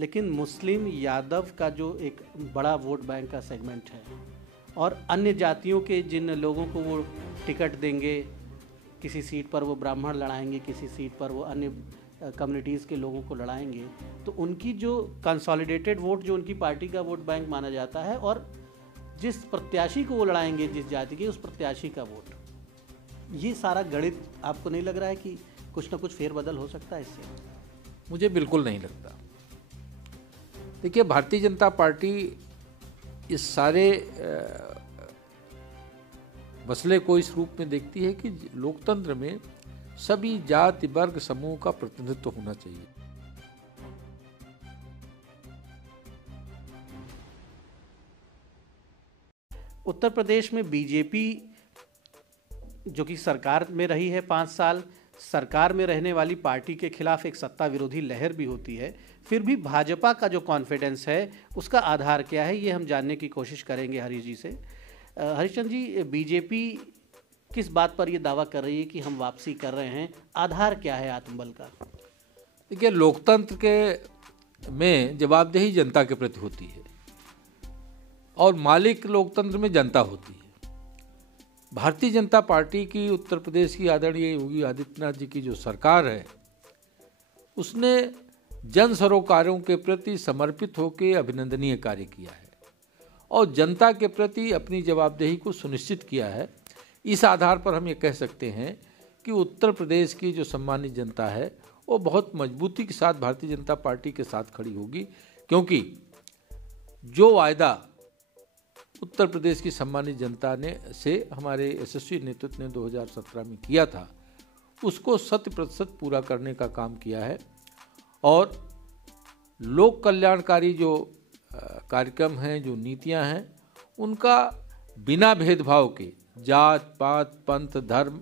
लेकिन मुस्लिम यादव का जो एक बड़ा वोट बैंक का सेगमेंट है और अन्य जातियों के जिन लोगों को वो टिकट देंगे, किसी सीट पर वो ब्राह्मण लड़ाएंगे, किसी सीट पर वो अन्य कम्युनिटीज़ के लोगों को लड़ाएंगे, तो उनकी जो कंसोलिडेटेड वोट, जो उनकी पार्टी का वोट बैंक माना जाता है, और जिस प्रत्याशी को वो लड़ाएंगे, जिस जाति के, उस प्रत्याशी का वोट, ये सारा गणित आपको नहीं लग रहा है कि कुछ ना कुछ फेरबदल हो सकता है इससे? मुझे बिल्कुल नहीं लगता। देखिए, भारतीय जनता पार्टी इस सारे मसले को इस रूप में देखती है कि लोकतंत्र में सभी जाति वर्ग समूह का प्रतिनिधित्व होना चाहिए। उत्तर प्रदेश में बीजेपी जो कि सरकार में रही है 5 साल, सरकार में रहने वाली पार्टी के खिलाफ एक सत्ता विरोधी लहर भी होती है, फिर भी भाजपा का जो कॉन्फिडेंस है उसका आधार क्या है, ये हम जानने की कोशिश करेंगे हरीश जी से। हरीशचंद्र जी, बीजेपी किस बात पर ये दावा कर रही है कि हम वापसी कर रहे हैं, आधार क्या है आत्मबल का? देखिए, लोकतंत्र के में जवाबदेही जनता के प्रति होती है और मालिक लोकतंत्र में जनता होती है। भारतीय जनता पार्टी की उत्तर प्रदेश की आदरणीय योगी आदित्यनाथ जी की जो सरकार है, उसने जन सरोकारों के प्रति समर्पित होकर अभिनंदनीय कार्य किया है और जनता के प्रति अपनी जवाबदेही को सुनिश्चित किया है। इस आधार पर हम ये कह सकते हैं कि उत्तर प्रदेश की जो सम्मानित जनता है वो बहुत मजबूती के साथ भारतीय जनता पार्टी के साथ खड़ी होगी, क्योंकि जो वायदा उत्तर प्रदेश की सम्मानित जनता ने से हमारे यशस्वी नेतृत्व ने 2017 में किया था, उसको 100% पूरा करने का काम किया है। और लोक कल्याणकारी जो कार्यक्रम हैं, जो नीतियां हैं, उनका बिना भेदभाव के जात पात पंथ धर्म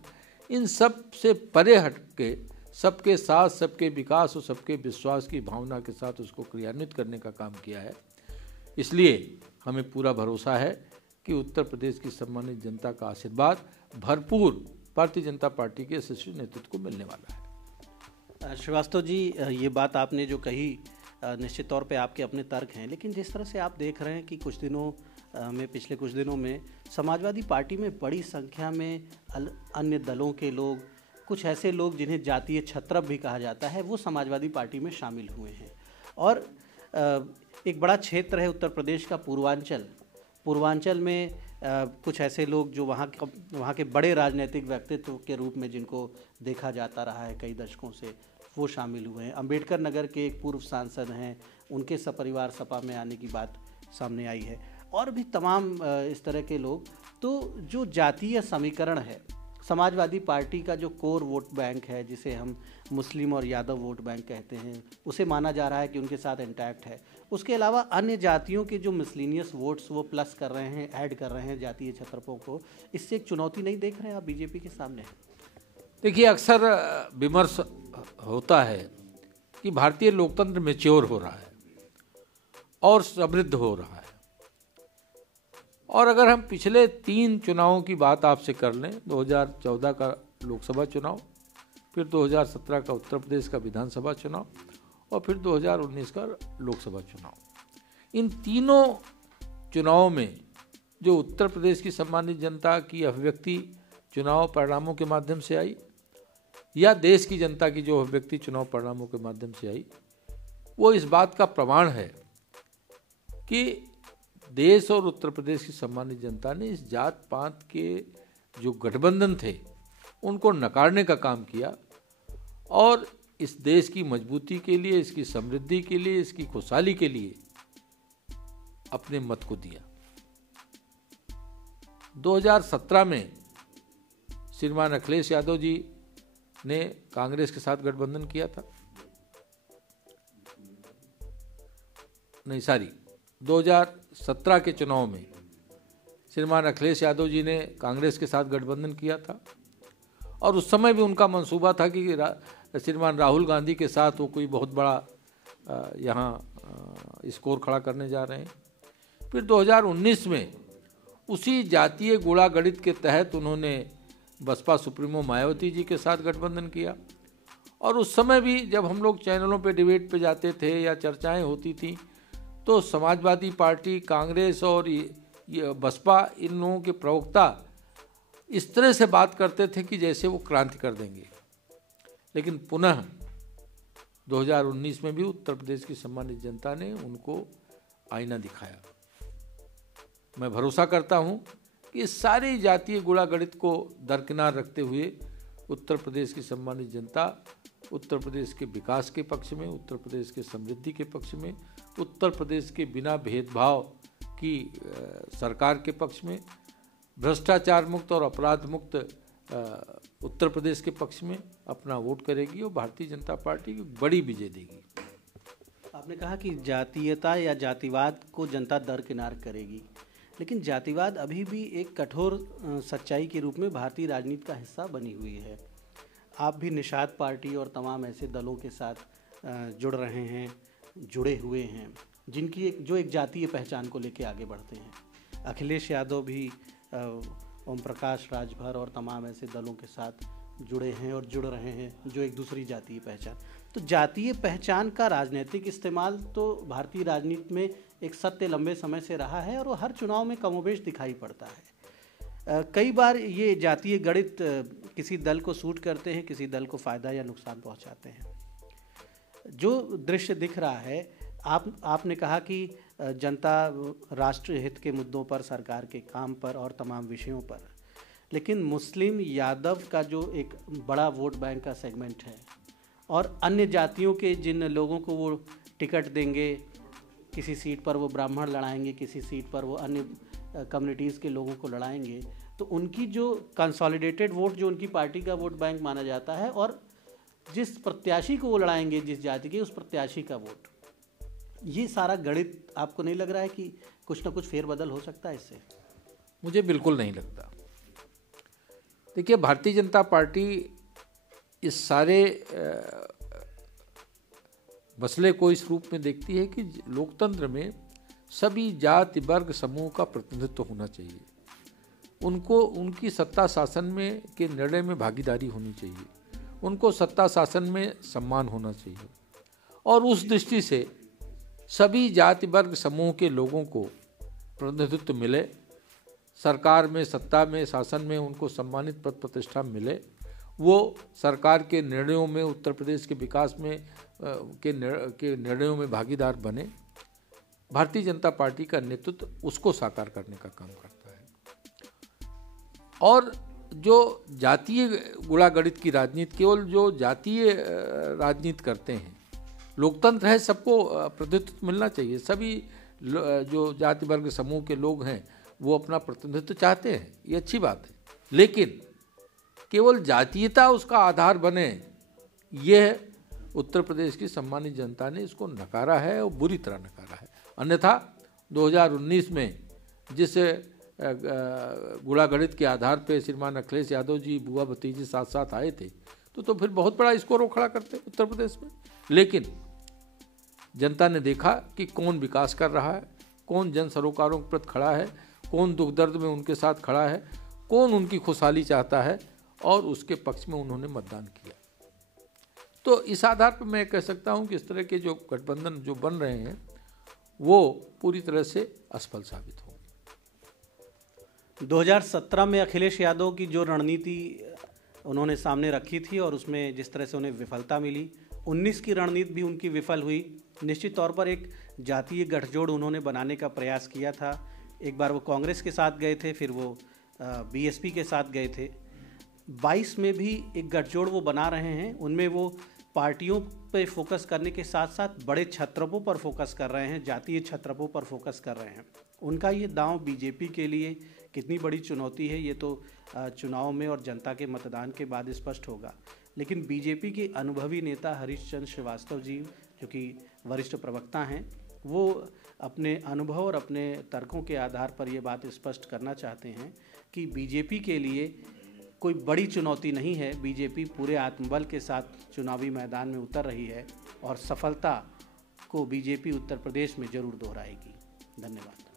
इन सब से परे हट के सबके साथ सबके विकास और सबके विश्वास की भावना के साथ उसको क्रियान्वित करने का काम किया है। इसलिए हमें पूरा भरोसा है कि उत्तर प्रदेश की सम्मानित जनता का आशीर्वाद भरपूर भारतीय जनता पार्टी के यशस्वी नेतृत्व को मिलने वाला है। श्रीवास्तव जी, ये बात आपने जो कही, निश्चित तौर पे आपके अपने तर्क हैं, लेकिन जिस तरह से आप देख रहे हैं कि पिछले कुछ दिनों में समाजवादी पार्टी में बड़ी संख्या में अन्य दलों के लोग, कुछ ऐसे लोग जिन्हें जातीय छत्रप भी कहा जाता है, वो समाजवादी पार्टी में शामिल हुए हैं। और एक बड़ा क्षेत्र है उत्तर प्रदेश का पूर्वांचल में कुछ ऐसे लोग जो वहाँ के बड़े राजनीतिक व्यक्तित्व के रूप में जिनको देखा जाता रहा है कई दशकों से, वो शामिल हुए हैं। अंबेडकर नगर के एक पूर्व सांसद हैं, उनके सपरिवार सपा में आने की बात सामने आई है, और भी तमाम इस तरह के लोग। तो जो जातीय समीकरण है, समाजवादी पार्टी का जो कोर वोट बैंक है, जिसे हम मुस्लिम और यादव वोट बैंक कहते हैं, उसे माना जा रहा है कि उनके साथ इंटैक्ट है। उसके अलावा अन्य जातियों के जो मिसलिनियस वोट्स वो प्लस कर रहे हैं, ऐड कर रहे हैं जातीय छत्रपों को, इससे एक चुनौती नहीं देख रहे हैं आप बीजेपी के सामने? देखिए, अक्सर विमर्श होता है कि भारतीय लोकतंत्र मैच्योर हो रहा है और समृद्ध हो रहा है। और अगर हम पिछले 3 चुनावों की बात आपसे कर लें, 2014 का लोकसभा चुनाव, फिर 2017 का उत्तर प्रदेश का विधानसभा चुनाव और फिर 2019 का लोकसभा चुनाव, इन तीनों चुनावों में जो उत्तर प्रदेश की सम्मानित जनता की अभिव्यक्ति चुनाव परिणामों के माध्यम से आई या देश की जनता की जो अभिव्यक्ति चुनाव परिणामों के माध्यम से आई, वो इस बात का प्रमाण है कि देश और उत्तर प्रदेश की सम्मानित जनता ने इस जात पात के जो गठबंधन थे उनको नकारने का काम किया और इस देश की मजबूती के लिए, इसकी समृद्धि के लिए, इसकी खुशहाली के लिए अपने मत को दिया। 2017 में श्रीमान अखिलेश यादव जी ने कांग्रेस के साथ गठबंधन किया था, 2017 के चुनाव में श्रीमान अखिलेश यादव जी ने कांग्रेस के साथ गठबंधन किया था और उस समय भी उनका मंसूबा था कि श्रीमान राहुल गांधी के साथ वो कोई बहुत बड़ा यहाँ स्कोर खड़ा करने जा रहे हैं। फिर 2019 में उसी जातीय गुणागणित के तहत उन्होंने बसपा सुप्रीमो मायावती जी के साथ गठबंधन किया और उस समय भी जब हम लोग चैनलों पे डिबेट पे जाते थे या चर्चाएं होती थी, तो समाजवादी पार्टी, कांग्रेस और ये बसपा, इन लोगों के प्रवक्ता इस तरह से बात करते थे कि जैसे वो क्रांति कर देंगे। लेकिन पुनः 2019 में भी उत्तर प्रदेश की सम्मानित जनता ने उनको आईना दिखाया। मैं भरोसा करता हूँ कि सारी जातीय गुणागणित को दरकिनार रखते हुए उत्तर प्रदेश की सम्मानित जनता उत्तर प्रदेश के विकास के पक्ष में, उत्तर प्रदेश के समृद्धि के पक्ष में, उत्तर प्रदेश के बिना भेदभाव की सरकार के पक्ष में, भ्रष्टाचार मुक्त और अपराध मुक्त उत्तर प्रदेश के पक्ष में अपना वोट करेगी और भारतीय जनता पार्टी की बड़ी विजय देगी। आपने कहा कि जातीयता या जातिवाद को जनता दरकिनार करेगी, लेकिन जातिवाद अभी भी एक कठोर सच्चाई के रूप में भारतीय राजनीति का हिस्सा बनी हुई है। आप भी निषाद पार्टी और तमाम ऐसे दलों के साथ जुड़ रहे हैं, जुड़े हुए हैं, जिनकी एक जातीय पहचान को लेकर आगे बढ़ते हैं। अखिलेश यादव भी ओम प्रकाश राजभर और तमाम ऐसे दलों के साथ जुड़े हैं और जुड़ रहे हैं जो एक दूसरी जातीय पहचान। तो जातीय पहचान का राजनीतिक इस्तेमाल तो भारतीय राजनीति में एक सत्य लंबे समय से रहा है और वो हर चुनाव में कमोबेश दिखाई पड़ता है। कई बार ये जातीय गणित किसी दल को सूट करते हैं, किसी दल को फ़ायदा या नुकसान पहुंचाते हैं। जो दृश्य दिख रहा है, आपने कहा कि जनता राष्ट्र हित के मुद्दों पर, सरकार के काम पर और तमाम विषयों पर, लेकिन मुस्लिम यादव का जो एक बड़ा वोट बैंक का सेगमेंट है और अन्य जातियों के जिन लोगों को वो टिकट देंगे, किसी सीट पर वो ब्राह्मण लड़ाएंगे, किसी सीट पर वो अन्य कम्युनिटीज़ के लोगों को लड़ाएंगे, तो उनकी जो कंसोलिडेटेड वोट, जो उनकी पार्टी का वोट बैंक माना जाता है, और जिस प्रत्याशी को वो लड़ाएंगे जिस जाति के, उस प्रत्याशी का वोट, ये सारा गणित आपको नहीं लग रहा है कि कुछ ना कुछ फेरबदल हो सकता है इससे? मुझे बिल्कुल नहीं लगता। देखिए, भारतीय जनता पार्टी इस सारे मसले को इस रूप में देखती है कि लोकतंत्र में सभी जाति वर्ग समूह का प्रतिनिधित्व होना चाहिए। उनको उनकी सत्ता शासन में के निर्णय में भागीदारी होनी चाहिए, उनको सत्ता शासन में सम्मान होना चाहिए, और उस दृष्टि से सभी जाति वर्ग समूह के लोगों को प्रतिनिधित्व मिले, सरकार में, सत्ता में, शासन में उनको सम्मानित पद प्रतिष्ठा मिले, वो सरकार के निर्णयों में, उत्तर प्रदेश के विकास में के निर्णयों में भागीदार बने। भारतीय जनता पार्टी का नेतृत्व उसको साकार करने का काम करता है। और जो जातीय गुणागणित की राजनीति, केवल जो जातीय राजनीति करते हैं, लोकतंत्र है, सबको प्रतिनिधित्व मिलना चाहिए। सभी जो जाति वर्ग समूह के लोग हैं वो अपना प्रतिनिधित्व चाहते हैं, ये अच्छी बात है, लेकिन केवल जातीयता उसका आधार बने, यह उत्तर प्रदेश की सम्मानित जनता ने इसको नकारा है और बुरी तरह नकारा है। अन्यथा 2019 में जिस गुणागणित के आधार पर श्रीमान अखिलेश यादव जी, बुआ भतीजी साथ साथ आए थे, तो फिर बहुत बड़ा स्कोर वो खड़ा करते उत्तर प्रदेश में। लेकिन जनता ने देखा कि कौन विकास कर रहा है, कौन जन सरोकारों के प्रति खड़ा है, कौन दुख दर्द में उनके साथ खड़ा है, कौन उनकी खुशहाली चाहता है, और उसके पक्ष में उन्होंने मतदान किया। तो इस आधार पर मैं कह सकता हूं कि इस तरह के जो गठबंधन जो बन रहे हैं वो पूरी तरह से असफल साबित होंगे। 2017 में अखिलेश यादव की जो रणनीति उन्होंने सामने रखी थी और उसमें जिस तरह से उन्हें विफलता मिली, 19 की रणनीति भी उनकी विफल हुई। निश्चित तौर पर एक जातीय गठजोड़ उन्होंने बनाने का प्रयास किया था। एक बार वो कांग्रेस के साथ गए थे, फिर वो बीएसपी के साथ गए थे। 22 में भी एक गठजोड़ वो बना रहे हैं, उनमें वो पार्टियों पे फोकस करने के साथ साथ बड़े छत्रपों पर फोकस कर रहे हैं, जातीय छत्रपों पर फोकस कर रहे हैं। उनका ये दांव बीजेपी के लिए कितनी बड़ी चुनौती है, ये तो चुनाव में और जनता के मतदान के बाद स्पष्ट होगा। लेकिन बीजेपी के अनुभवी नेता हरीश चंद्र श्रीवास्तव जी, जो कि वरिष्ठ प्रवक्ता हैं, वो अपने अनुभव और अपने तर्कों के आधार पर ये बात स्पष्ट करना चाहते हैं कि बीजेपी के लिए कोई बड़ी चुनौती नहीं है। बीजेपी पूरे आत्मबल के साथ चुनावी मैदान में उतर रही है और सफलता को बीजेपी उत्तर प्रदेश में जरूर दोहराएगी। धन्यवाद।